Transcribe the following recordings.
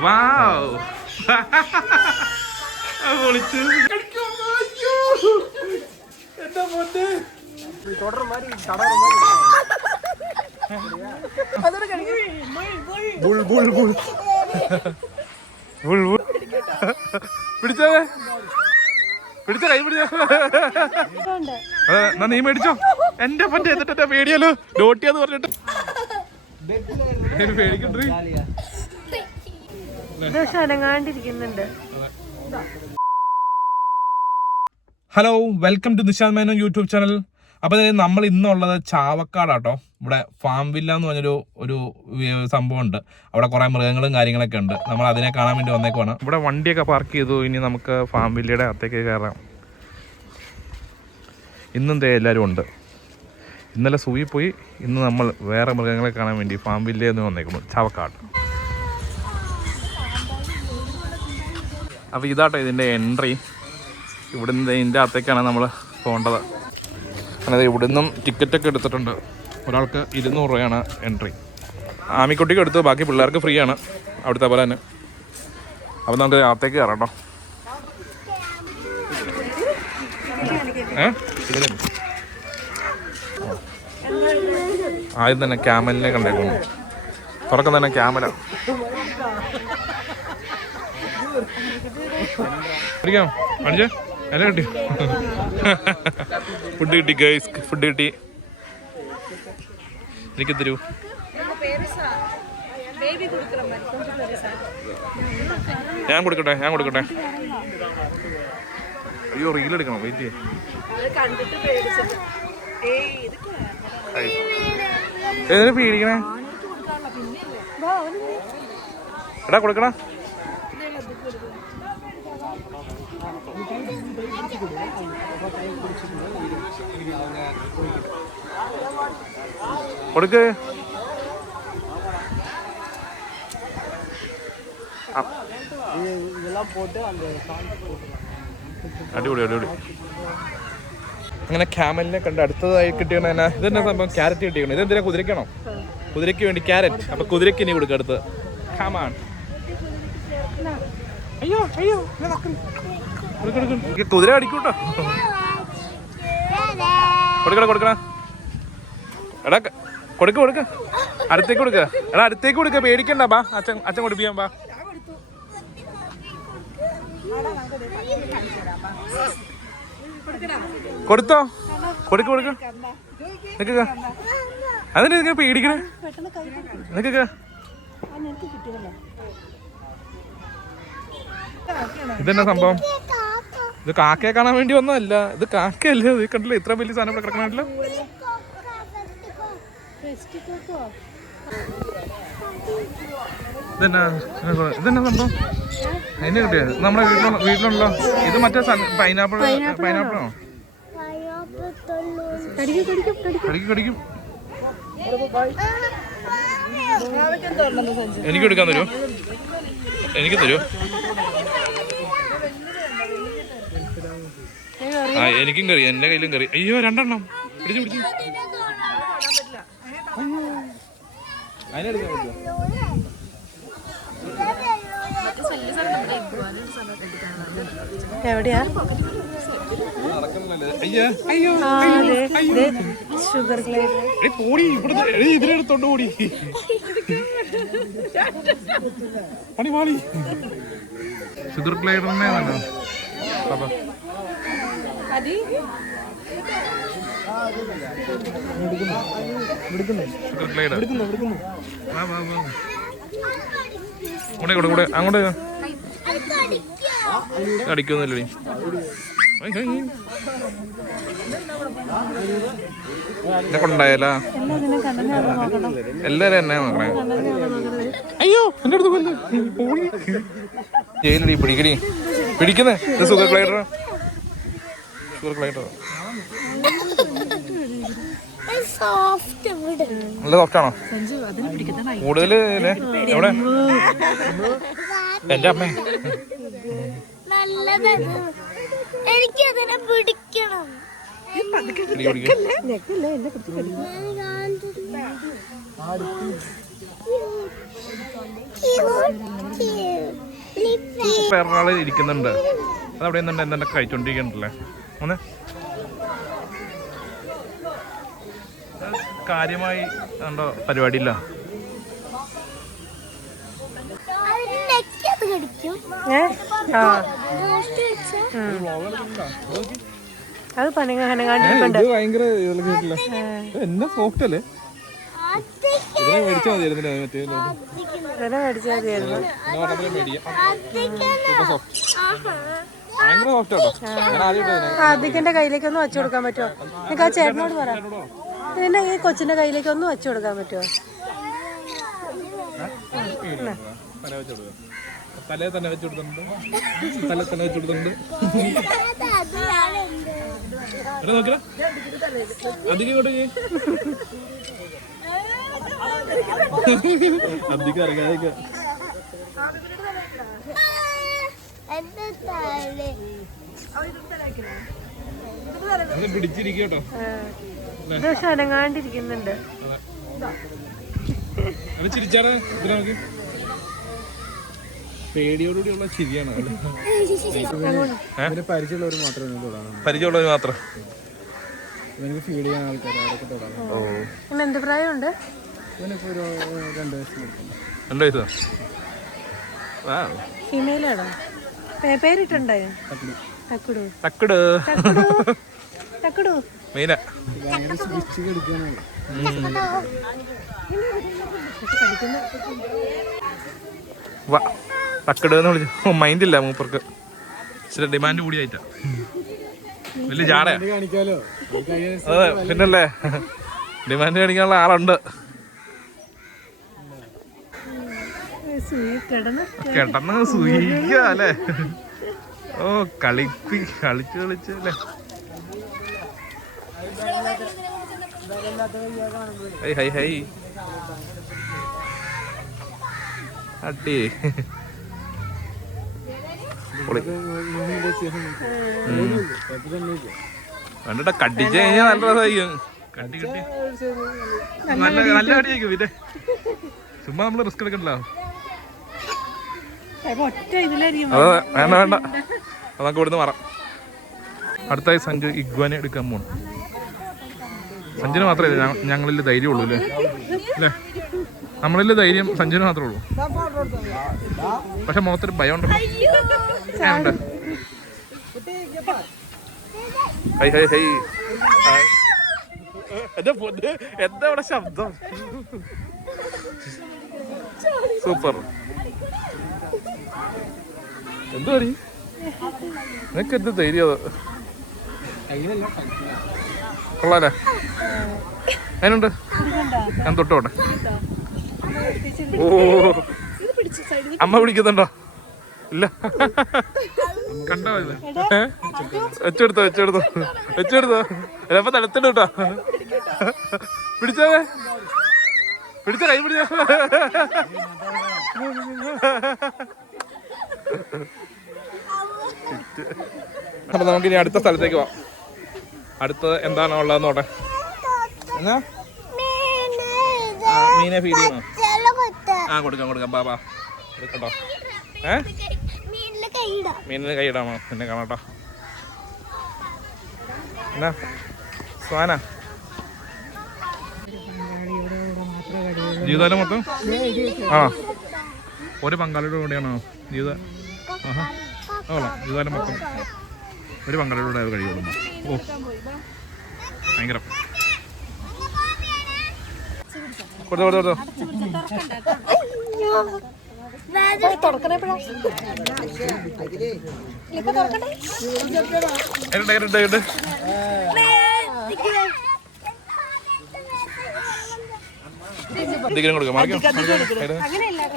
വാവ് പൊളിച്ചു. എന്താ പോട്ടെ പിടിച്ചോ പിടിച്ച കൈ പിടിച്ചോ. എന്നാ നീ മേടിച്ചോ. എന്റെ പറ്റ എന്നിട്ട് പേടിയാലോ ഡോട്ടിയാന്ന് പറഞ്ഞിട്ട് പേടിക്കണ്ടേ. Hello, welcome to Nishanth Menon YouTube channel. അപ്പോൾ നമ്മൾ ഇന്നുള്ളത് ചാവക്കാടാട്ടോ. ഇവിടെ ഫാം വില്ല എന്ന് പറഞ്ഞൊരു സംഭവം ഉണ്ട്. അവിടെ കുറേ മൃഗങ്ങളും കാര്യങ്ങളൊക്കെ ഉണ്ട്. നമ്മൾ അതിനെ കാണാൻ വേണ്ടി വന്നേക്കുവാണ്. ഇവിടെ വണ്ടിയൊക്കെ പാർക്ക് ചെയ്തു. ഇനി നമുക്ക് ഫാം വില്ലയുടെ അകത്തേക്ക് കയറാം. ഇന്നും എല്ലാവരും ഉണ്ട്. ഇന്നലെ സൂയി പോയി. ഇന്ന് നമ്മൾ വേറെ മൃഗങ്ങളെ കാണാൻ വേണ്ടി ഫാം വില്ലയിൽ നിന്ന് വന്നേക്കുന്നു, ചാവക്കാട്. അപ്പോൾ ഇതാട്ടോ ഇതിൻ്റെ എൻട്രി. ഇവിടുന്ന് ഇതിൻ്റെ അകത്തേക്കാണ് നമ്മൾ പോകേണ്ടത്. അതായത് ഇവിടുന്നും ടിക്കറ്റൊക്കെ എടുത്തിട്ടുണ്ട്. ഒരാൾക്ക് 200 രൂപയാണ് എൻട്രി. ആമിക്കുട്ടിക്ക് എടുത്ത്, ബാക്കി പിള്ളേർക്ക് ഫ്രീ ആണ് അവിടുത്തെ പോലെ തന്നെ. അപ്പോൾ നമുക്ക് അകത്തേക്ക് കയറാം കേട്ടോ. ആദ്യം തന്നെ ക്യാമലിനെ കണ്ടേക്കുന്നു. തുറക്കം തന്നെ ക്യാമല. പഠിക്കാം പഠിച്ചേ എല്ലാം കിട്ടി. ഫുഡ് കിട്ടി ഗൈസ്, ഫുഡ് കിട്ടി. എനിക്ക് തരൂ. ഞാൻ കൊടുക്കട്ടെ. അയ്യോ, റീലെടുക്കണം. വെയിറ്റ് ചെയ്യേ. ഏതിനെ പേടിക്കണേ? എടാ കൊടുക്കണ. കൊടുക്ക്. അടിപൊളി. അങ്ങനെ ക്യാമലിനെ കണ്ട് അടുത്തതായി കിട്ടിയാണ്. ഇതെന്നാ സംഭവം? ക്യാരറ്റ് കിട്ടിയാണ്. ഇതെന്തിനാ? കുതിരയ്ക്കാണോ? കുതിരയ്ക്ക് വേണ്ടി ക്യാരറ്റ്. അപ്പൊ കുതിരയ്ക്ക് ഇനി കൊടുക്കുക അടുത്ത്. ഖാമാൻ. അയ്യോ കുതിര അടിക്കൂട്ടോ. കൊടുക്കണ. എടാ കൊടുക്ക. അടുത്തേക്ക് കൊടുക്ക. പേടിക്കണ്ട. ബാ, അച്ഛൻ കൊടുപ്പിക്കാൻ ബാ. കൊടുത്തോ? കൊടുക്ക. നിൽക്കുക. അതിന് നിങ്ങൾ പേടിക്കണേ. നിൽക്കുക. ഇതെന്നാ സംഭവം? ഇത് കാക്കയെ കാണാൻ വേണ്ടി വന്നതല്ല. ഇത് കാക്കയല്ലേ? ഇത് കണ്ടില്ല, ഇത്ര വലിയ സാധനം ഇവിടെ കിടക്കണമല്ലോ. ഇതെന്നാ സംഭവം? അതിനെ കിട്ടിയത് നമ്മുടെ വീട്ടിലുണ്ടല്ലോ. ഇത് മറ്റേ പൈനാപ്പിളാണോ? കടിക്കും. എനിക്ക് എടുക്കാൻ തരുമോ? എനിക്ക് തരുമോ? ആ, എനിക്കും കറി. എന്റെ കയ്യിലും കറി. അയ്യോ, 2 എണ്ണം പിടിച്ചു. അതിനെടുക്കാൻ പറ്റുമോ? എവിടെയാ? ഷുഗർ ഇതിനെടുത്തോണ്ട് ഓടി. പണിമാളി. ഷുഗർ ഗ്ലൈഡറിനെ വേണോ? Sugar glider. കൂടെ അങ്ങോട്ട് അടിക്കൊന്നുമില്ലേ? എന്നെ കൊണ്ടായാല എല്ലാരും എന്നെ നോക്കണേ. അയ്യോ, എന്റെ അടുത്ത് ജയിലടി. പിടിക്കുന്നേ. Sugar glider. നല്ല സോഫ്റ്റ് ആണോ? കൂടുതൽ എവിടെ? എന്റെ അമ്മ എനിക്കതിനെ പിടിക്കണം. വേറൊരാള് ഇരിക്കുന്നുണ്ട്. അതവിടെ നിന്നുണ്ട് എന്തെന്നെ കഴിച്ചോണ്ടിരിക്കണ്ടല്ലേ. ഒന്ന് കാര്യമായി എന്തോ പരിപാടിയില്ല. അത് ഭയങ്കര എന്നാ സോഫ്റ്റ് അല്ലേ? മേടിച്ചാൽ മതിയായിരുന്നു. ആദ്യത്തിന്റെ കയ്യിലേക്ക് ഒന്ന് വച്ചു കൊടുക്കാൻ പറ്റുമോ? എനിക്ക് ആ ചേട്ടനോട് പറ, പിന്നെ ഈ കൊച്ചിന്റെ കയ്യിലേക്ക് ഒന്ന് വച്ചു കൊടുക്കാൻ പറ്റുമോ? തലേ തന്നെ വെച്ച് കൊടുത്തിട്ടുണ്ട്. നോക്കില്ല അധികം ഇങ്ങോട്ട് അധികം അറിയാതെ പിടിച്ചിരിക്കട്ടോ. അനങ്ങാണ്ടിരിക്കുന്നുണ്ട്. ചിരിച്ചാണ് നമുക്ക് പേടിയോടുകൂടിയുള്ള ചിരിയാണ്. പരിചയമുള്ളവർ മാത്രം ഫീഡ് ചെയ്യാൻ ആൾക്കാർ. എന്ത് പ്രായമുണ്ട്? 2 വയസ്സോ? ഫീമെയിലാണോ? പേരിട്ടുണ്ടോ? മീന തക്കട് എന്ന് വിളിച്ചു. മൈൻഡില്ല മൂപ്പർക്ക്. ഇച്ചിരി ഡിമാൻഡ് കൂടിയായിട്ടാ. വലിയ ജാടയാ. അതെ പിന്നല്ലേ, ഡിമാൻഡ് കാണിക്കാനുള്ള ആളുണ്ട്. കിടന്ന് സൂയിക്ക അല്ലേ? ഓ കളിച്ചല്ലേ. ഹൈ അടി കണ്ടിട്ട് കടിച്ചു കഴിഞ്ഞാൽ നല്ല രസമായിരിക്കും. കട്ടി നല്ല അടിയായിരിക്കും. പിന്നെ ചുമ്മാ നമ്മള് റിസ്ക് എടുക്കണ്ടല്ലോ. വേണ്ട നമുക്ക് ഇവിടുന്ന് മാറാം. അടുത്തായി സഞ്ജു ഇഗ്വാനെ എടുക്കാൻ പോണം. സഞ്ജുന് മാത്രമേ ഞങ്ങളിൽ ധൈര്യം ഉള്ളൂ അല്ലേ? നമ്മളിൽ ധൈര്യം സഞ്ജുന് മാത്രമേ ഉള്ളൂ. പക്ഷെ മുഖത്തൊരു ഭയം ഉണ്ടല്ലോ. എന്താ ഇവിടെ ശബ്ദം? സൂപ്പർ. എന്താ നിനക്ക് എന്ത് ധൈര്യം? കൊള്ളാലേ? അതിനുണ്ട്. ഞാൻ തൊട്ടോട്ടെ. ഓ അമ്മ പിടിക്കുന്നുണ്ടോ? ഇല്ല. കണ്ടോ ഇത്? വെച്ചെടുത്തോ അപ്പൊ തലത്തിട്ട് കേട്ടോ. പിടിച്ചോ കൈ പിടിച്ചോ. അപ്പൊ നമുക്കിനി അടുത്ത സ്ഥലത്തേക്ക് പോവാം. അടുത്തത് എന്താണോ ഉള്ളതെന്ന് നോട്ടെ. എന്നാ മീനെ ഫീഡ് ചെയ്യണോ? കൊടുക്കാം ബാബാ എടുക്കട്ടോ. മീനിന് കൈ ഇടാമോ? പിന്നെ കാണാട്ടോ. എന്നാ സ്വാന ജീവിതം മൊത്തം ഒരു പങ്കാളിയുടെ കൂടെയാണോ ജീവിതം? ജീവിതം മൊത്തം ഒരു പങ്കാളിയുടെ കൂടെ കഴിയുള്ളൂ. ഓ ഭയങ്കരം. കൊടുത്തോ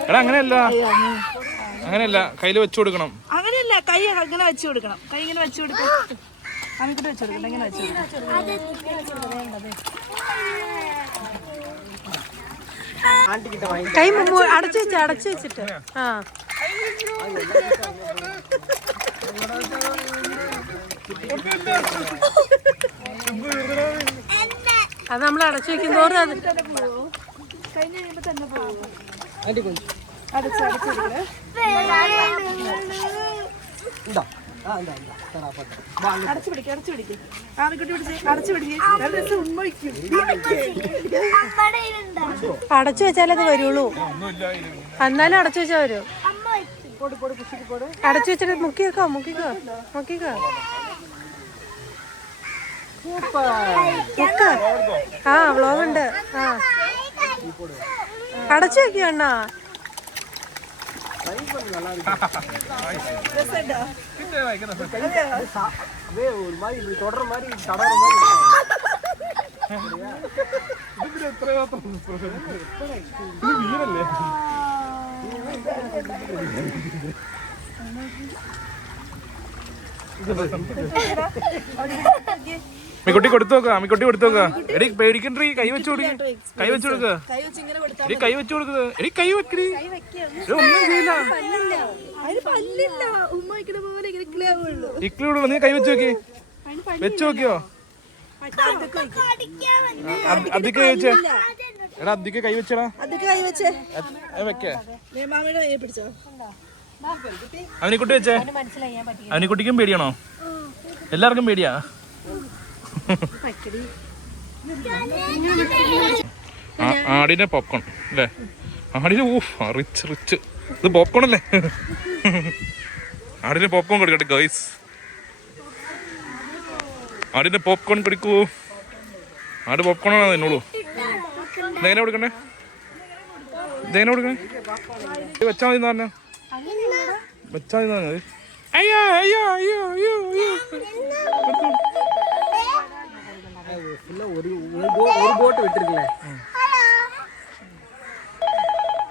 എടാ അങ്ങനെയല്ല കയ്യിൽ വെച്ചു കൊടുക്കണം. അങ്ങനെയല്ല, കൈ അങ്ങനെ വെച്ചു കൊടുക്കണം. കൈ ഇങ്ങനെ വെച്ചു കൊടുക്കണം. അങ്ങോട്ട് വെച്ചു കൊടുക്കണം. ഇങ്ങനെ വെച്ചു കൊടുക്കണം. കൈ അടച്ചു വെച്ചിട്ട് അത് നമ്മൾ അടച്ചു വെക്കുന്നതോറും അത് അടച്ചു വെച്ചാലത് വരുള്ളൂ. എന്നാലും അടച്ചു വെച്ചാ വരൂ. അടച്ചു വെച്ചിട്ട് മുക്കിക്കോ. ആ വ്ളോഗ് ഉണ്ട്. ആ അടച്ചു വെക്കോ അണ്ണാ. അമ്മിക്കുട്ടി കൊടുത്തു നോക്ക. അമ്മിക്കുട്ടി കൊടുത്തു നോക്ക. എടി പേടിക്കണ്ടി. കൈ വെച്ചു കൊടുക്ക. കൈ വെച്ചു കൊടുക്ക. എടി കൈ വെച്ചു കൊടുക്ക. എടി കൈ വെക്കടി. ഒന്നും ചെയ്യില്ല. ഇക്കളുള്ളൂ. നീ കൈ വെച്ചു നോക്കി. വെച്ചു നോക്കിയോ? അധിക കൈ വെച്ചേ. എടാ അധിക കൈ വെച്ചടാ. വെക്കേ അവനിക്കുട്ടി വെച്ചേ. അവനിക്കുട്ടിക്കും പേടിയാണോ? എല്ലാവർക്കും പേടിയാ? ആടിന്റെ പോപ്കോൺ അല്ലേ? ആടിന് റിച്ച് ഇത് പോപ്കോൺ അല്ലേ? ആടിന് പോപ്കോൺ കൊടുക്കട്ടെ ഗൈസ്. ആടിന്റെ പോപ്കോൺ കൊടുക്കൂ. ആട് പോപ്കോൺ ആണോ തിന്നോളൂ. ഇതെങ്ങനെ കൊടുക്കണ്ടേ? ഇതെങ്ങനെ കൊടുക്കണേ? വെച്ചാൽ മതി പറഞ്ഞ വെച്ചാൽ മതി പറഞ്ഞത്. അയ്യോ അയ്യോ അയ്യോ അയ്യോ അയ്യോ.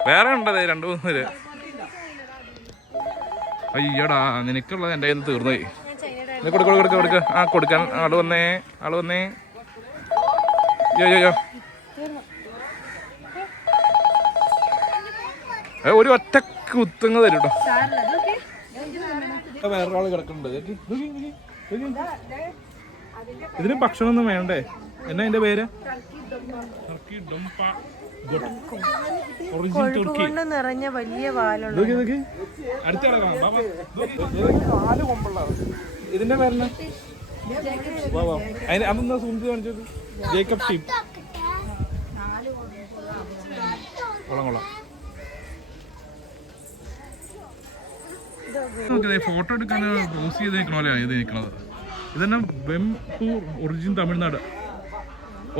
വേറെ ഉണ്ടത് 2-3 പേര്. അയ്യടാ നിനക്കുള്ളത് എൻ്റെ കയ്യിൽ നിന്ന് തീർന്നുപോയി. കൊടുക്ക. ആ കൊടുക്കാൻ ആള് വന്നേ. അയ്യോ ഒരു ഒറ്റ കുത്തങ്ങ് തരും കേട്ടോ. വേറൊരാള് കിടക്കുന്നുണ്ട്. ഇതിന് ഭക്ഷണമൊന്നും വേണ്ടേ? എന്നാ അതിന്റെ പേര്? നിറഞ്ഞ വലിയ വാലുള്ള ഇതിന്റെ പേരെന്നാ? അതൊന്നാ സൂം ചെയ്ത് കാണിച്ചത്. Jacob sheep. കൊള്ളാം. ഫോട്ടോ എടുക്കാൻ പോസ് ചെയ്ത് നിൽക്കണ ഇത് നിൽക്കണത്. ഇതന്നെ വെമ്പൂർ ഒറിജിൻ തമിഴ്നാട്.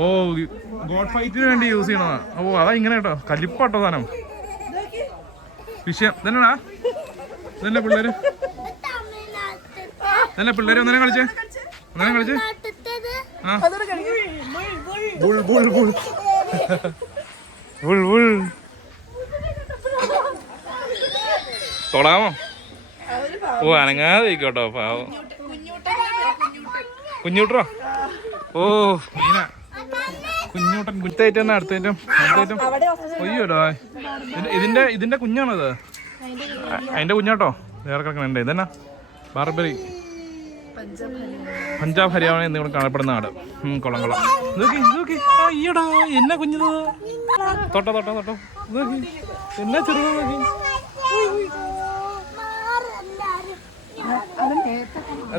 ഓ ഗോഡ് ഫൈറ്റിന് വേണ്ടി യൂസ് ചെയ്യണതാ. ഓ അതാ ഇങ്ങനെ കേട്ടോ. കലിപ്പാട്ടോ സാധനം. വിഷയം ഇതന്നെടാ. ഇതന്നെ പിള്ളേര് ഒന്നേരം കളിച്ചേ. ആ തൊടാമോ? ഓ അനങ്ങാതെ ഇരിക്കോട്ടോ പാവം. കുഞ്ഞൂട്ടോ. ഓ മീന കുഞ്ഞൂട്ടൻ. കുറ്റേറ്റം അടുത്തേറ്റം. അയ്യോടാ ഇതിന്റെ കുഞ്ഞാണത്. അതിന്റെ കുഞ്ഞാട്ടോ. വേറെ കിടക്കണുണ്ട്. ഇതെന്നാ? ബാർബറി. പഞ്ചാബ് ഹരിയാന എന്നിവിടെ കാണപ്പെടുന്ന നാട്. കൊള്ളാം. നോക്കി. അയ്യടാ എന്നാ കുഞ്ഞത്. തൊട്ടോ നോക്കി. എന്നാ ചെറുത് നോക്കി.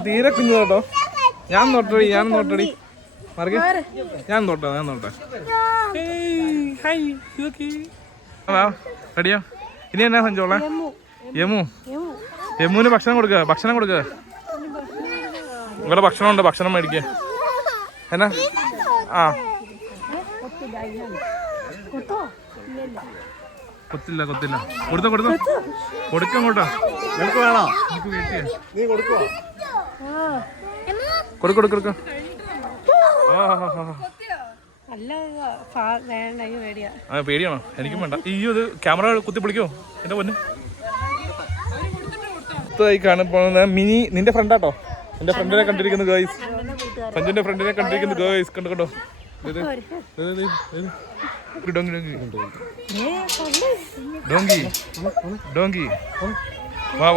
തീരെ കുഞ്ഞു കേട്ടോ. ഞാൻ നോട്ടടി മാർഗെ. ഞാൻ നോട്ടെ. റെഡിയാ? ഇനി എന്നാ സഞ്ചോളെ? യമുവിന് ഭക്ഷണം കൊടുക്കുക. ഇവിടെ ഭക്ഷണം മേടിക്കുക. എന്നാ? ആ കൊത്തില്ല. കൊടുത്തോ കൊടുക്കങ്ങോട്ടോ. നിനക്ക് വേണോ? നീ കൊടുക്കോ? കൊടുക്ക. പേടിയാണോ? എനിക്കും വേണ്ട. അയ്യോ ഇത് ക്യാമറ കുത്തി പൊളിക്കോ എന്റെ പൊന്ന്. കാണുന്ന മിനി നിന്റെ ഫ്രണ്ടാട്ടോ. എന്റെ ഫ്രണ്ടിനെ കണ്ടിരിക്കുന്നു ഗേൾസ്. സഞ്ജുന്റെ ഫ്രണ്ടിനെ കണ്ടിരിക്കുന്നു ഗേൾസ്. കണ്ടോ ഡോങ്കി. വാ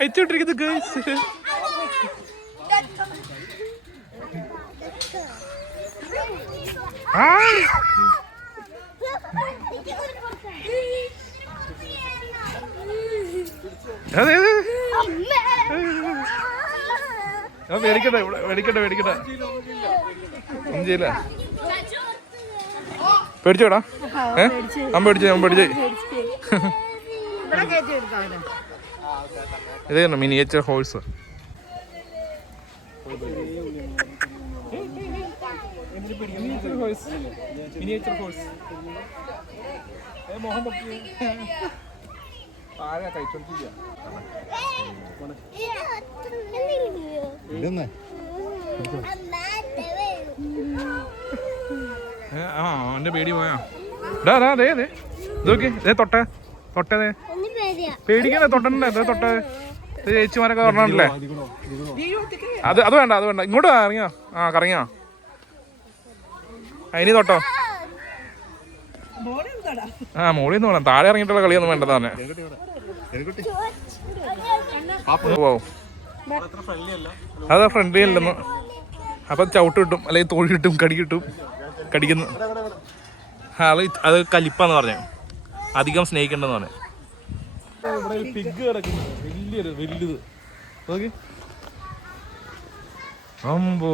അയച്ചോണ്ടിരിക്കുന്നു ഗേൾസ്. ആ അതെ അതെ മേടിക്കട്ടെ മേടിക്കട്ടെ മേടിക്കട്ടെ ഒന്നും ചെയ്യില്ല. പേടിച്ചോടാ അമ്മ പേടിച്ചേ ഇത് തന്നെ മിനിയേച്ചർ ഹോഴ്സ്. അവന്റെ പേടി പോയാ ഇതൊക്കെ തൊട്ടേ പേടിക്കണേ തൊട്ടേ തൊട്ടേ ചേച്ചിമാരൊക്കെ പറഞ്ഞല്ലേ. അത് വേണ്ട ഇങ്ങോട്ട് ഇറങ്ങിയോ കറങ്ങിയോ ഇനി തൊട്ടോ. മോളിൽ നിന്ന് വേണം, താഴെ ഇറങ്ങിയിട്ടുള്ള കളിയൊന്നും വേണ്ടത് തന്നെ. അതാ ഫ്രണ്ട്ലി അല്ലെന്ന്. അപ്പൊ ചവിട്ട് കിട്ടും അല്ലെങ്കിൽ തോഴി കിട്ടും കടി കിട്ടും കടിക്കുന്നു. അത് കലിപ്പാന്ന് പറഞ്ഞു, അധികം സ്നേഹിക്കണ്ടെന്ന് പറഞ്ഞു. പിഗ് കിടക്കുന്നു വലുത് നോക്കി. അമ്പോ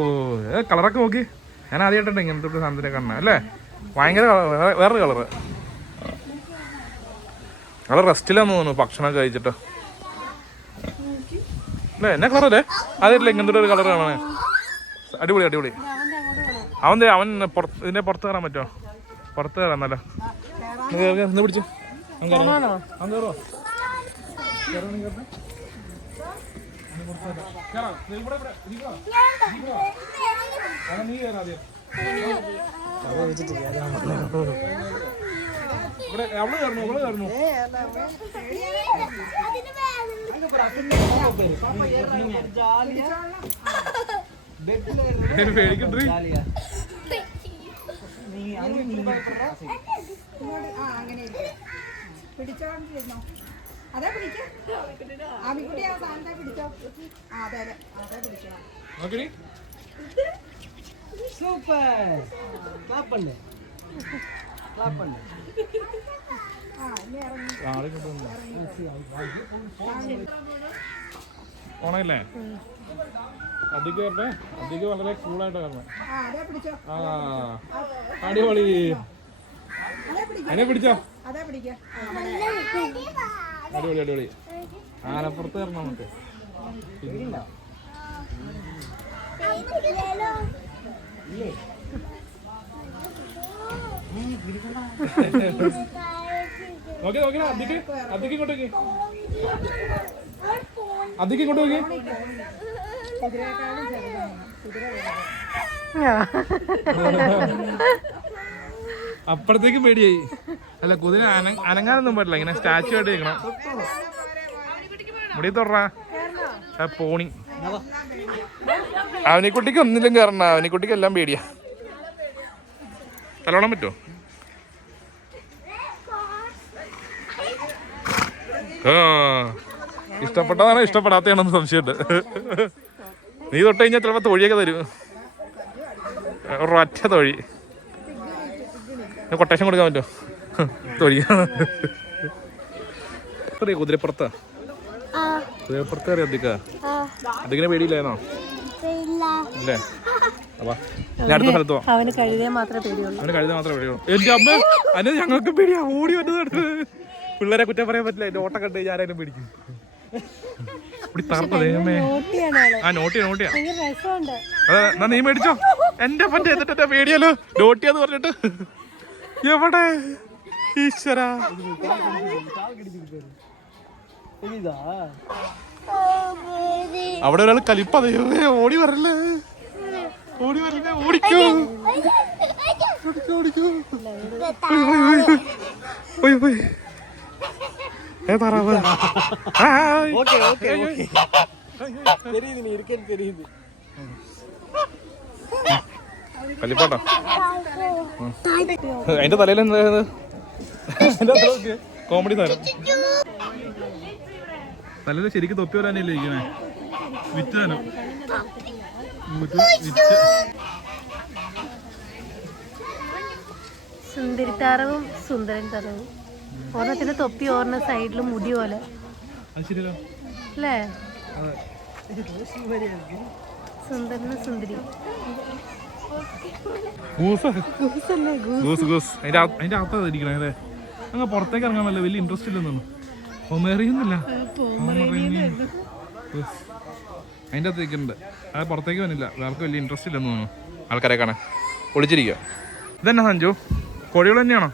കളറൊക്കെ നോക്കി. ഞാൻ ആദ്യമായിട്ടുണ്ട് ഇങ്ങനത്തെ ഒരു സാധനത്തിനെ കാണുന്നത് അല്ലേ. ഭയങ്കര വേറൊരു കളറ്. അത് റെസ്റ്റിലാന്ന് തോന്നുന്നു ഭക്ഷണം കഴിച്ചിട്ട് അല്ലേ. എന്നെ കളറല്ലേ അതില്ല ഇങ്ങനത്തെ ഒരു കളർ കാണാൻ. അടിപൊളി അടിപൊളി. അവൻ ഇതിന്റെ പുറത്ത് കയറാൻ പറ്റുമോ? പുറത്ത് കയറാന്നല്ലോ. എന്ന് പിടിച്ചു പേടിക്കണ്ടേ. പിടിച്ചോണ്ടിരുന്നോ അതെ പിടിക്കോ ആമിക്കുട്ടി ആ സാധനത്തെ പിടിച്ചോ. അതെ അതെ അതെ പിടിക്കണം. സൂപ്പർ ക്ലാപ്പ് பண்ணு ക്ലാപ്പ് பண்ணு. ആ ഇനി ഇറങ്ങി ഓണല്ലേ അധികം വളരെ കൂളായിട്ട് വരണം. ആ അതെ പിടിച്ചോ. ആ അടിപൊളി. അതിനെ പിടിച്ചോ. അതെ പിടിക്കോ. അടിപൊളി അടിപൊളി. ആനപ്പുറത്ത് കയറണം നമുക്ക്. നോക്കി നോക്കി അധികം ഇങ്ങോട്ടേക്ക് അധികം ഇങ്ങോട്ട് നോക്കി. കുതിരയെക്കാളും ചെറുതാണ് കുതിര. അപ്പഴത്തേക്കും പേടിയായി. അല്ല കുതിര അനങ്ങാനൊന്നും പറ്റില്ല, ഇങ്ങനെ സ്റ്റാച്ചു ആയിട്ട് നിൽക്കണം. മുടി തൊറ പോണി. അവനിക്കുട്ടിക്ക് ഒന്നിലും കയറണ്ട, അവനിക്കുട്ടിക്ക് എല്ലാം പേടിയാ. തലോടാൻ പറ്റുമോ? ഇഷ്ടപ്പെട്ടതാണോ ഇഷ്ടപ്പെടാത്തതാണെന്ന് സംശയമുണ്ട്. നീ തൊട്ട് കഴിഞ്ഞാൽ ചിലപ്പോൾ തൊഴിയൊക്കെ തരും. ഒരൊറ്റ തൊഴി. കൊട്ടേഷൻ കൊടുക്കാൻ പറ്റുമോ? തൊഴി കുതിരപ്പുറത്താ. കുതിരപ്പുറത്ത് കയറി അതിങ്ങനെ പേടിയില്ലായിരുന്നോ? ഇല്ലേ? അപ്പൊ ഞാൻ അടുത്ത സ്ഥലത്ത് പോവാം. അവന് കഴുതേ മാത്രമേ പേടിയുള്ളൂ. എന്റെ അമ്മ അതിന് ഞങ്ങൾക്ക് പേടിയാ. ഓടി വന്നത് അടുത്ത് പിള്ളേരെ കുറ്റം പറയാൻ പറ്റില്ല. എന്റെ ഓട്ടം കണ്ട് ആരായാലും പേടിക്കും. നോട്ടിയാ. അതെ എന്നാ നീ മേടിച്ചോ. എന്റെ പറ്റ എന്നിട്ട് പേടിയല്ലോ നോട്ടിയാന്ന് പറഞ്ഞിട്ട്. എവിടെ ഈശ്വര. അവിടെ ഒരാൾ കലിപ്പതേ ഓടി വരല്ലേ ഓടിക്കോ. കലിപ്പാട്ടോ അതിന്റെ തലയിൽ എന്താ കോമഡി സാധനം. തലയിൽ ശരിക്കും തൊപ്പി വരാനല്ലേ ഇരിക്കണേ. വിറ്റാനോ വിറ്റ് സുന്ദരിത്താറവും സുന്ദരൻ തറവും. ഓർണത്തിന് തൊപ്പി, ഓർണ സൈഡിൽ മുടി പോലെ അല്ലേ? സുന്ദരനും സുന്ദരി. അതിന്റെ അകത്തായിരിക്കണേ അല്ലേ? അങ്ങ് പുറത്തേക്ക് ഇറങ്ങാൻ വല്ല വലിയ ഇൻട്രസ്റ്റ് ഇല്ലെന്നു. ഒമേറിയൊന്നുമില്ല, അതിൻ്റെ അകത്ത് നിൽക്കുന്നുണ്ട്. അത് പുറത്തേക്ക് വന്നില്ല, വേർക്ക് വലിയ ഇൻട്രസ്റ്റ് ഇല്ലെന്ന് തോന്നുന്നു ആൾക്കാരെ കാണാൻ. ഒളിച്ചിരിക്കുക. ഇതന്നെ സഞ്ജു, കോഴികൾ തന്നെയാണോ?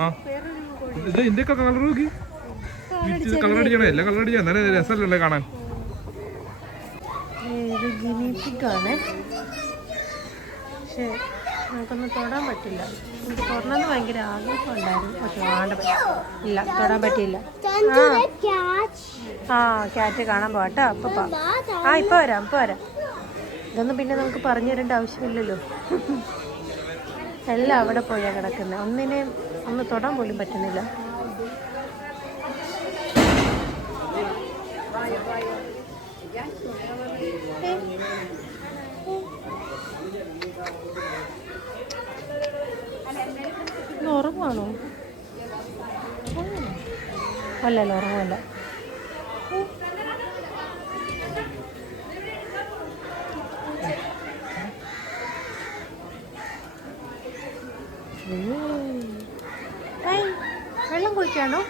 ആ, ഇത് ഇന്ത്യയൊക്കെ കളർ നോക്കി കളർ അടിക്കണേ, എല്ലാ കളർ അടിച്ചാൽ എന്നാലും രസമല്ലേ കാണാൻ. പക്ഷേ നമുക്കൊന്നും തൊടാൻ പറ്റില്ല. എനിക്ക് തൊടണമെന്ന് ഭയങ്കര ആഗ്രഹം ഉണ്ടായിരുന്നു. പക്ഷെ ഇല്ല, തൊടാൻ പറ്റിയില്ല. ആ ക്യാറ്റ് കാണാൻ പോകട്ടോ. അപ്പം ഇപ്പം വരാം. ഇതൊന്നും പിന്നെ നമുക്ക് പറഞ്ഞു തരേണ്ട ആവശ്യമില്ലല്ലോ. എല്ലാം അവിടെ പോയാൽ കിടക്കുന്നത്. ഒന്നിനെ ഒന്ന് തൊടാൻ പോലും പറ്റുന്നില്ല. ഉറങ്ങുവാണോ? അല്ലല്ലോ, ഉറങ്ങുമല്ല. വെള്ളം കുടിച്ചാണോ?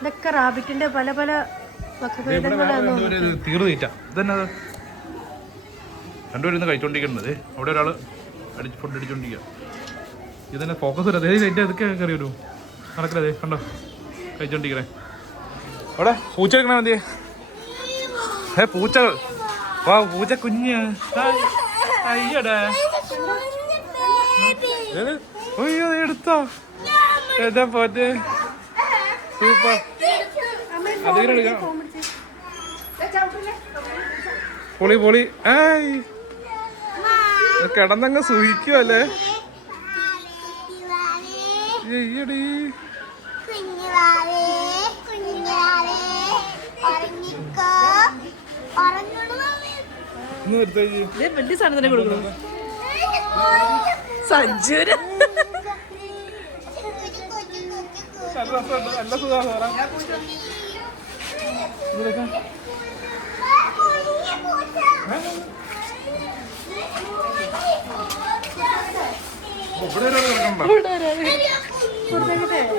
ഇതൊക്കെ റാബിറ്റിന്റെ പല പല വകഭേദങ്ങളാണ്. രണ്ടുപേരും കഴിച്ചോണ്ടിരിക്കുന്നത്. അവിടെ ഒരാള് ഫുഡ് അടിച്ചോണ്ടിരിക്കുക. ഇതന്നെ ഫോക്കസ് വരാതെ അതൊക്കെ കറിയൊരു നടക്കലേ കണ്ടോ കഴിച്ചോണ്ടിരിക്കണേ. അവിടെ പൂച്ച എടുക്കണ മതിയേ. പൂച്ചകൾ. വാ, പൂച്ച കുഞ്ഞ്. അയ്യടാ, അയ്യോ എടുത്തോ. എന്താ പോറ്റെ, സൂപ്പർ. അതിങ്ങനെ എടുക്കാം. പൊളി. ഏയ് കിടന്നങ്ങ് സുഖിക്കുവല്ലേ. അയ്യടി, വലിയ സാധനം കൊടുക്കണം സഞ്ജുര. നല്ല സുഖമാണ്.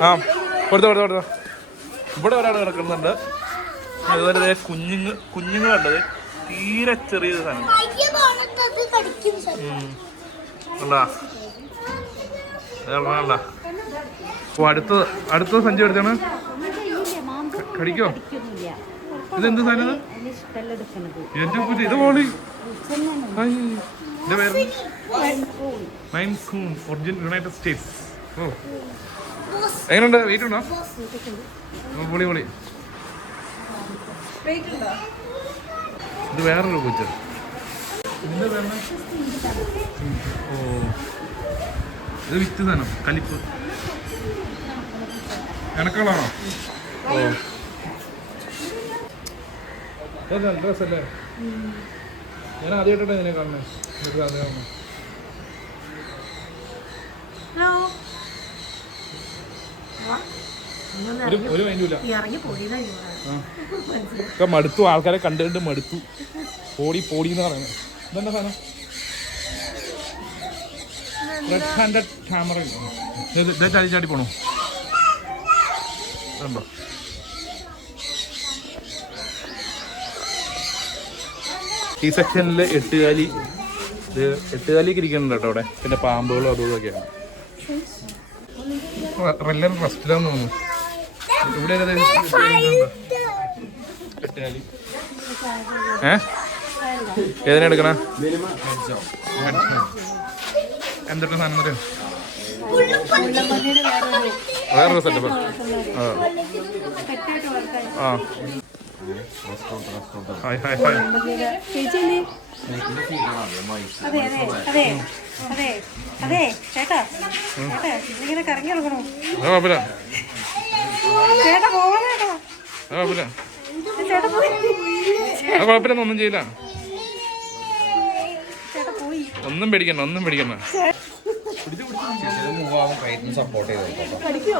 ആ കൊടുത്തോ. ഇവിടെ ഒരാൾ കിടക്കുന്നുണ്ട്. അതുപോലെ കുഞ്ഞുങ്ങളുണ്ടത്. തീരെ ചെറിയ സാധനം അടുത്ത സഞ്ചി എടുത്താണ്. കടിക്കോ? ഇതെന്ത് സാധനം? ഇത് പോളി. ഇതിന്റെ പേര് മൈൻ കൂൺ, ഒറിജിനൽ യുണൈറ്റഡ് സ്റ്റേറ്റ്സ്. ഓ, എങ്ങനെയുണ്ട്? വെയിറ്റ് ഉണ്ടോ? പൊളി. ഇത് വേറൊരു പൂച്ച. ഇതിന്റെ പേര് ഓ, ഇത് വിറ്റ് സാധനം. കലിപ്പ് എനക്കളാണോ? ഓ, നല്ല ഡ്രസ്സല്ലേ. ഞാൻ ആദ്യമായിട്ടാണ് ഇതിനെ കാണുന്നത്. ഒരു മൈൻഡില്ല. ഒക്കെ മടുത്തു, ആൾക്കാരെ കണ്ടുകൊണ്ട് മടുത്തു. പോടി എന്ന് പറയുന്നത്. ഇതെന്താ സാധനം? Red handed tamarin. ചാടി പോണോ? ഉണ്ടോ? ഈ സെക്ഷനിൽ എട്ടുകാലിക്ക് ഇരിക്കുന്നുണ്ട് കേട്ടോ അവിടെ. പിന്നെ പാമ്പുകളും അതും ഇതൊക്കെയാണ്. എല്ലാവരും റെസ്റ്റിലാന്ന് തോന്നുന്നു. ഇവിടെ എട്ടുകാലി. ഏതിനാ എടുക്കണ? എന്തൊക്കെ സാധനം അറിയാം? വേറൊരു സെറ്റപ്പ്. ആ, ഹായ്. അതെ ചേട്ടാ, ഇങ്ങനെ കറങ്ങി ഇറങ്ങണോ? കുഴപ്പമില്ല, ഒന്നും ചെയ്യില്ല. ഒന്നും പേടിക്കണ്ട സപ്പോർട്ട് ചെയ്തു കടിക്കോ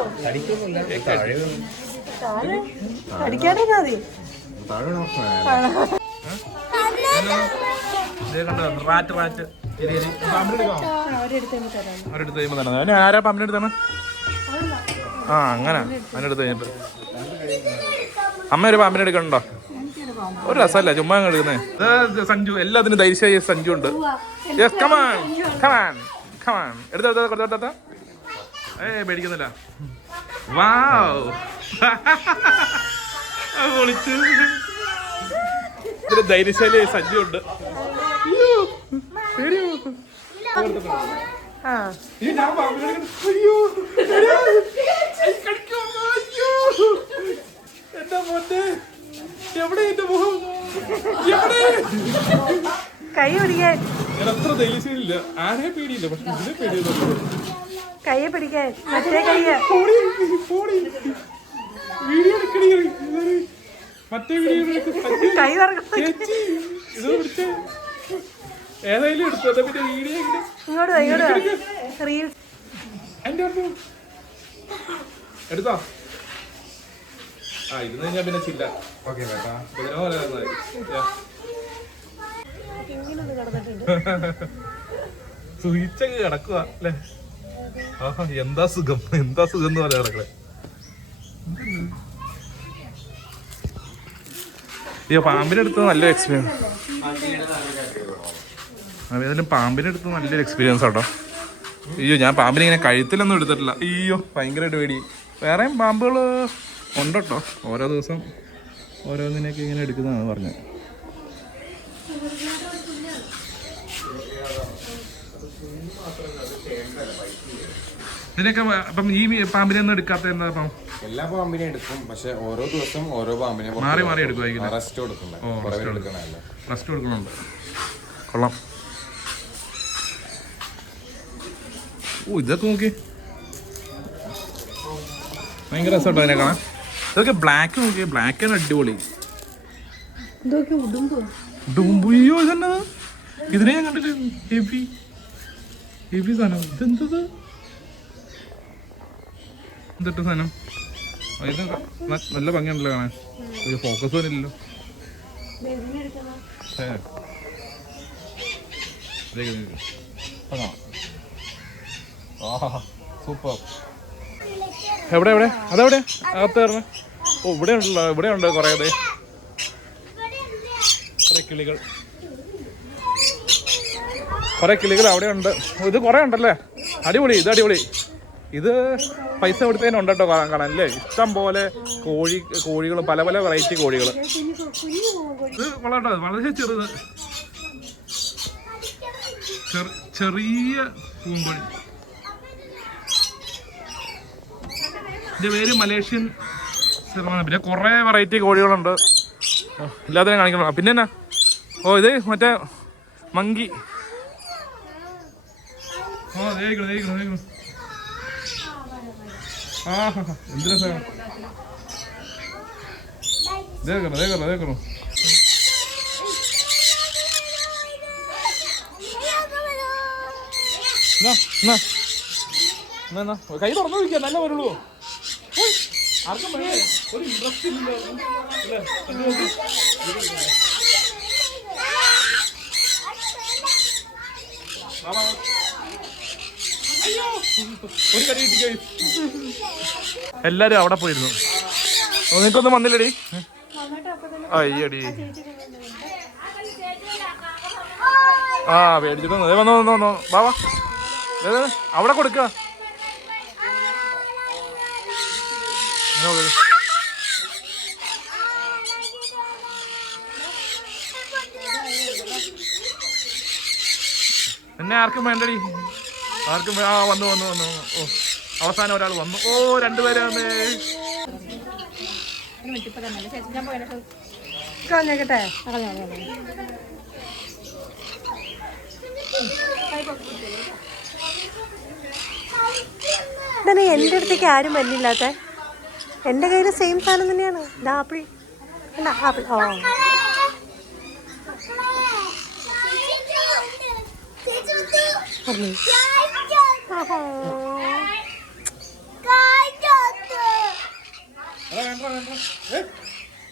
കടിക്കാതെ മതി റാറ്റ് അവരെടുത്ത് കഴിയുമ്പോ തന്നെ ആരാ പാമ്പിനെടുത്താണ് ആ അങ്ങനെ അതിനെടുത്ത് കഴിഞ്ഞിട്ട് അമ്മ ഒരു പാമ്പിനെ എടുക്കണുണ്ടോ ഒരു രസമല്ല ചുമ്മാ എടുക്കുന്നേ സഞ്ജു എല്ലാത്തിനും ധൈര്യമായി സഞ്ജു ഉണ്ട് എടുത്ത പേടിക്കുന്നില്ല വാവ് പൊളിച്ചു ഇതിന് ധൈര്യശാലി സഞ്ജു ഉണ്ട് കൈ പിടിക്കാൻ അത്ര ധൈര്യശാലില്ല ആരെയും പേടിയില്ല പക്ഷെ ഇതിനെ പേടിയില്ല കൈ പിടിക്കാൻ മറ്റേ കയ്യ വീഡിയോ എടുക്കണേ മറ്റേ വീഡിയോ കൈ ഇത് പിടിച്ച ഏതായാലും എടുത്തു അതാ പിന്നെ വീഡിയോ ഇങ്ങോട്ട് റീൽ എടുത്തോ ആ ഇരുന്ന് കഴിഞ്ഞാ പിന്നെ ചില്ല ഇതിനെ പോലെ സുഹിച്ചൊക്കെ കിടക്കുക അല്ലേ ആഹാ എന്താ സുഖം എന്ന് പറയാ കിടക്കണേ അയ്യോ പാമ്പിനെടുത്ത് നല്ലൊരു എക്സ്പീരിയൻസ് ഏതായാലും പാമ്പിനെടുത്ത് നല്ലൊരു എക്സ്പീരിയൻസ് ആട്ടോ അയ്യോ ഞാൻ പാമ്പിനെ ഇങ്ങനെ കഴുത്തിലൊന്നും എടുത്തിട്ടില്ല അയ്യോ ഭയങ്കരമായിട്ട് പേടി വേറെയും പാമ്പുകൾ ഉണ്ട് കേട്ടോ ഓരോ ദിവസം ഓരോന്നിനെയൊക്കെ ഇങ്ങനെ എടുക്കുന്നതാണ് പറഞ്ഞത് ഇതിനൊക്കെ അപ്പം ഈ പാമ്പിനെ ഒന്നും എടുക്കാത്ത എന്താ അപ്പം എല്ലാ പാമ്പിനെയും എടുക്കും പക്ഷെ ഓരോ ദിവസം ഓരോ പാമ്പിനെ മാറി എടുക്കുമായിരിക്കും റെസ്റ്റ് റെസ്റ്റ് കൊടുക്കുന്നുണ്ട് കൊള്ളാം ഓ ഇതൊക്കെ നോക്കി ഭയങ്കര രസമുണ്ടോ അതിനെ കാണാൻ ഇതൊക്കെ ബ്ലാക്ക് നോക്കിയേ ബ്ലാക്ക് ആണ് അടിപൊളി ഡുംബുയ്യോ ഇതെന്നാ ഇതിനെ ഞാൻ കണ്ടില്ല ഹെവി സാധനം ഇതെന്തത് എന്തിട്ട് സാധനം ഇത് നല്ല ഭംഗിയുണ്ടല്ലോ കാണാൻ ഒരു ഫോക്കസ് പോലില്ലല്ലോ സൂപ്പർ എവിടെ അതെവിടെ അകത്ത് കയറണേ ഓ ഇവിടെ ഉണ്ട് കുറേ കിളികൾ അവിടെ ഉണ്ട് ഇത് കുറേ ഉണ്ടല്ലേ അടിപൊളി ഇത് പൈസ കൊടുത്തതിനുണ്ട് കേട്ടോ കാണാൻ അല്ലേ ഇഷ്ടം പോലെ കോഴികൾ പല വെറൈറ്റി കോഴികൾ ഇത് കൊള്ളാട്ടോ വളരെ ചെറിയ പൂങ്കോഴി ഇതിന്റെ പേര് മലേഷ്യൻ സിർമാന പിന്നെ കുറേ വെറൈറ്റി കോഴികളുണ്ട് എല്ലാത്തിനും കാണിക്കണം പിന്നെ എന്നാ ഓ ഇത് മറ്റേ മങ്കി ഓ ദേഹിക്കണം ആ എന്ത് രസമാണ് ദേഹിക്കണം കൈ തുറന്നു നോക്കിയാ നല്ല വരുള്ളൂ ആർക്കും ഒരു ഇൻട്രസ്റ്റ് ഇല്ല ഒരു കടി കിട്ടി എല്ലാരും അവിടെ പോയിരുന്നു നിനക്കൊന്നും വന്നില്ലടി അയ്യടി ആ പേടിച്ചിട്ട് വന്നോ ബാവാ അവിടെ കൊടുക്ക എന്നെ ആർക്കും വേണ്ടടി ആർക്കും വന്നു ഓ അവസാനം ഒരാൾ വന്നു ഓ രണ്ടുപേരെ വന്നേ കളഞ്ഞേക്കട്ടെ ഇതാണ് എൻ്റെ അടുത്തേക്ക് ആരും വരുന്നില്ലാത്ത എൻ്റെ കയ്യിൽ സെയിം സാധനം തന്നെയാണ് ഇത് ആപ്പിൾ അല്ല ആപ്പിൾ ഓ ചേച്ചി പറഞ്ഞു.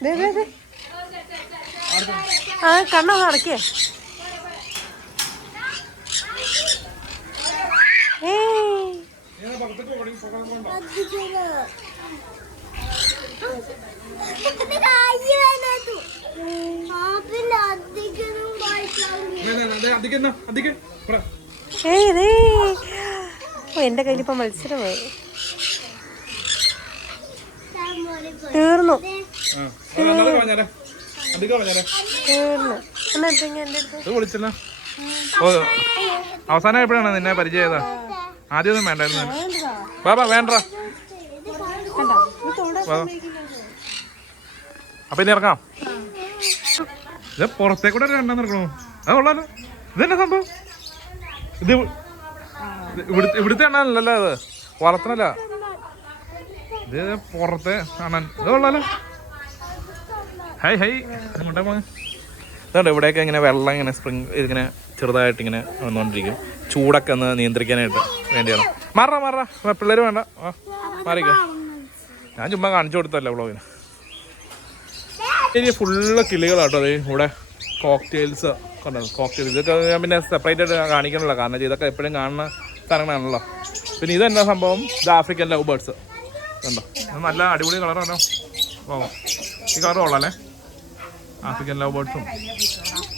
ദേ, ദേ, ദേ. ആ കണ്ണൊന്ന് അടക്കേ. എന്റെ കയ്യിലിപ്പോ മത്സരമായി തീർന്നു. വിളിച്ചില്ല. അവസാനം എപ്പോഴാണ് നിന്നെ പരിചയം? ആദ്യമൊന്നും വേണ്ടായിരുന്നു. ബാബാ വേണ്ട. അപ്പൊ ഇനി ഇറങ്ങാം. ഇത് പുറത്തേക്കൂടെ രണ്ടാന്ന് ഇറക്കണോ? അത് കൊള്ളാലോ. ഇതെന്നാ സംഭവം? ഇത് ഇവിടുത്തെ എണ്ണാനല്ലോ അത്, വളർത്തണല്ല. ഇത് പുറത്തെ കാണാൻ ഇത് കൊള്ളാലോ. ഹൈ ഹൈ അങ്ങോട്ടേ പോകാൻ. ഇതുണ്ട് ഇവിടെയൊക്കെ ഇങ്ങനെ വെള്ളം ഇങ്ങനെ സ്പ്രിങ് ഇതിങ്ങനെ ചെറുതായിട്ട് ഇങ്ങനെ വന്നുകൊണ്ടിരിക്കും. ചൂടൊക്കെ ഒന്ന് നിയന്ത്രിക്കാനായിട്ട് വേണ്ടിയാണ്. മാറാ പിള്ളേർ വേണ്ട. മാറിക്കോ. ഞാൻ ചുമ്മാ കാണിച്ചു കൊടുത്തല്ലേ വ്ളോഗിന്. ഇനി ഫുള്ള് കിളികളാട്ടോ. അത് ഇവിടെ കോക്ടെയിൽസ് കൊണ്ടുവന്നു. കോക്ടെയിൽസ് ഇതൊക്കെ ഞാൻ പിന്നെ സെപ്പറേറ്റ് ആയിട്ട് കാണിക്കണമല്ലോ, കാരണം ഇതൊക്കെ എപ്പോഴും കാണുന്ന സ്ഥലങ്ങളാണല്ലോ. പിന്നെ ഇതെന്താ സംഭവം? ഇത് ആഫ്രിക്കൻ ലവ് ബേർഡ്സ് ഉണ്ടോ? നല്ല അടിപൊളി കളറാണോ? ഓ ഈ കളർ കൊള്ളാല്ലേ, ആഫ്രിക്കൻ ലവ് ബേർഡ്സും.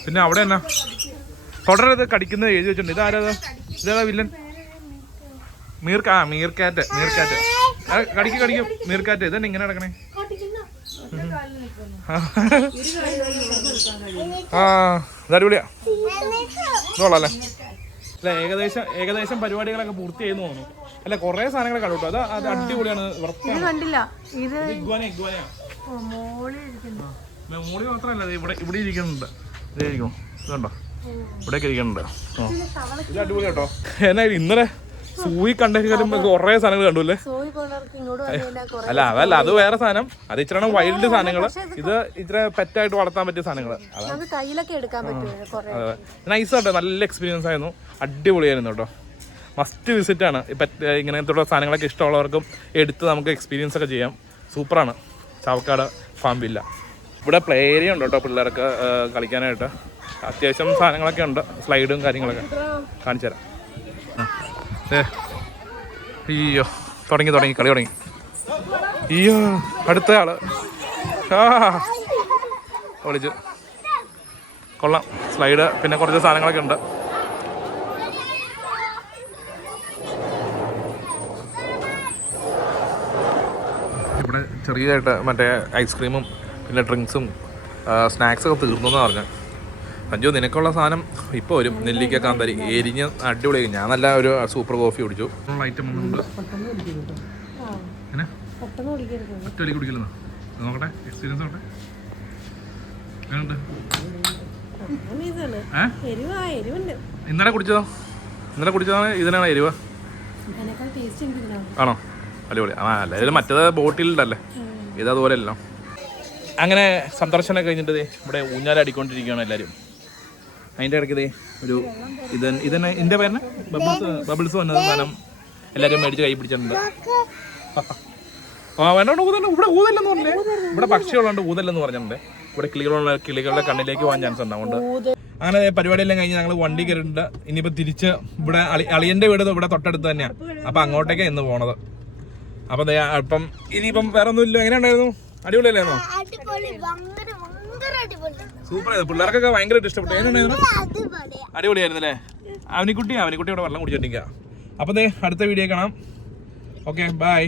പിന്നെ അവിടെ എന്നാ തുടരത് കടിക്കുന്നത് എഴുതി വെച്ചിട്ടുണ്ട്. ഇതാരാ? ഇതേതാ വില്ലൻ? മീർക്കാറ്റ്. കടിക്കും മീർക്കാറ്റ്. ഇതന്നെ ഇങ്ങനെ നടക്കണേ. ആ ഇത് അടിപൊളിയാ. ഇതോളല്ലേ. അല്ല ഏകദേശം പരിപാടികളൊക്കെ പൂർത്തി ചെയ്യുന്നു തോന്നുന്നു. അല്ല കുറേ സാധനങ്ങൾ കണ്ടു കേട്ടോ. അത് അടിപൊളിയാണ്. കണ്ടില്ല ഇത് മോളി മാത്രമല്ല, ഇവിടെ ഇരിക്കുന്നുണ്ട്. ഇതായിരിക്കും ഇതുണ്ടോ, ഇവിടെയൊക്കെ ഇരിക്കുന്നുണ്ട്. ഇത് അടിപൊളി കേട്ടോ. എന്നാ ഇന്നലെ സൂയി കണ്ടേക്കാളും കുറേ സാധനങ്ങൾ കണ്ടു അല്ലേ? അല്ല അതല്ല, അത് വേറെ സാധനം. അത് ഇച്ചിരി വൈൽഡ് സാധനങ്ങൾ. ഇത് ഇത്ര പെറ്റായിട്ട് വളർത്താൻ പറ്റിയ സാധനങ്ങൾ. നൈസാട്ടോ, നല്ല എക്സ്പീരിയൻസ് ആയിരുന്നു. അടിപൊളിയായിരുന്നു കേട്ടോ. മസ്റ്റ് വിസിറ്റ് ആണ്. ഇങ്ങനത്തെ സാധനങ്ങളൊക്കെ ഇഷ്ടമുള്ളവർക്കും എടുത്ത് നമുക്ക് എക്സ്പീരിയൻസ് ഒക്കെ ചെയ്യാം. സൂപ്പറാണ് ചാവക്കാട് ഫാം വില്ല. ഇവിടെ പ്ലേ ഏരിയ ഉണ്ട് കേട്ടോ പിള്ളേർക്ക് കളിക്കാനായിട്ട്. അത്യാവശ്യം സാധനങ്ങളൊക്കെ ഉണ്ട്, സ്ലൈഡും കാര്യങ്ങളൊക്കെ കാണിച്ചു തരാം. അയ്യോ തുടങ്ങി കളി തുടങ്ങി. അയ്യോ അടുത്ത ആള് വിളിച്ചു. കൊള്ളാം സ്ലൈഡ്, പിന്നെ കുറച്ച് സാധനങ്ങളൊക്കെ ഉണ്ട്. ഇവിടെ ചെറിയതായിട്ട് മറ്റേ ഐസ്ക്രീമും പിന്നെ ഡ്രിങ്ക്സും സ്നാക്സൊക്കെ തീർന്നു എന്ന് പറഞ്ഞു. അഞ്ചോ നിനക്കുള്ള സാധനം ഇപ്പോൾ വരും. നെല്ലിക്ക കാന്താരി എരിഞ്ഞ് അടിപൊളി. ഞാൻ നല്ല ഒരു സൂപ്പർ കോഫി കുടിച്ചു. ഐറ്റം ഒന്നുണ്ട്. ഒറ്റ കുടിക്കില്ലെന്നോ? നോക്കട്ടെ, എക്സ്പീരിയൻസ് നോക്കട്ടെ. ഇന്നലെ കുടിച്ചതാണ്. ഇതിനാണ് എരിവ് ആണോ? അടിപൊളി. അല്ല മറ്റേത് ബോട്ടിലുണ്ടല്ലേ, ഇതതുപോലെ അല്ലോ. അങ്ങനെ സന്ദർശനം കഴിഞ്ഞിട്ട് ഇവിടെ ഊഞ്ഞാലടിക്കൊണ്ടിരിക്കുകയാണ് എല്ലാവരും. അതിൻ്റെ ഇടയ്ക്ക് ഒരു ഇതന്നെ ഇതിൻ്റെ പേരിന് ബബിൾസ് വന്നത് സാധനം എല്ലാവരും മേടിച്ച് കൈ പിടിച്ചിട്ടുണ്ട്. വേണ്ട ഇവിടെ ഊതല്ലെന്ന് പറഞ്ഞേ. ഇവിടെ പക്ഷികളുണ്ട്, ഊതല്ലെന്ന് പറഞ്ഞിട്ടുണ്ട്. ഇവിടെ കിളികളുടെ കണ്ണിലേക്ക് പോകാൻ ചാൻസ് ഉണ്ട്. അതുകൊണ്ട് അങ്ങനെ പരിപാടിയെല്ലാം കഴിഞ്ഞ് ഞങ്ങൾ വണ്ടി കയറിയിട്ടുണ്ട്. ഇനിയിപ്പോൾ തിരിച്ച് ഇവിടെ അളിയൻ്റെ വീട് ഇവിടെ തൊട്ടടുത്ത് തന്നെയാണ്. അപ്പം അങ്ങോട്ടേക്കാണ് ഇന്ന് പോണത്. അപ്പം അപ്പം ഇനിയിപ്പം വേറെ ഒന്നുമില്ല. എങ്ങനെ ഉണ്ടായിരുന്നു? അടിപൊളിയല്ലായിരുന്നോ? സൂപ്പർ ആയിരുന്നു. പിള്ളേർക്കൊക്കെ ഭയങ്കരമായിട്ട് ഇഷ്ടപ്പെട്ടു. എങ്ങനെയായിരുന്നു? അടിപൊളിയായിരുന്നു അല്ലേ? അവനിക്കുട്ടി ഇവിടെ വെള്ളം കുടിച്ചിട്ടിരിക്കുക. അപ്പം അടുത്ത വീഡിയോ കാണാം. Okay bye.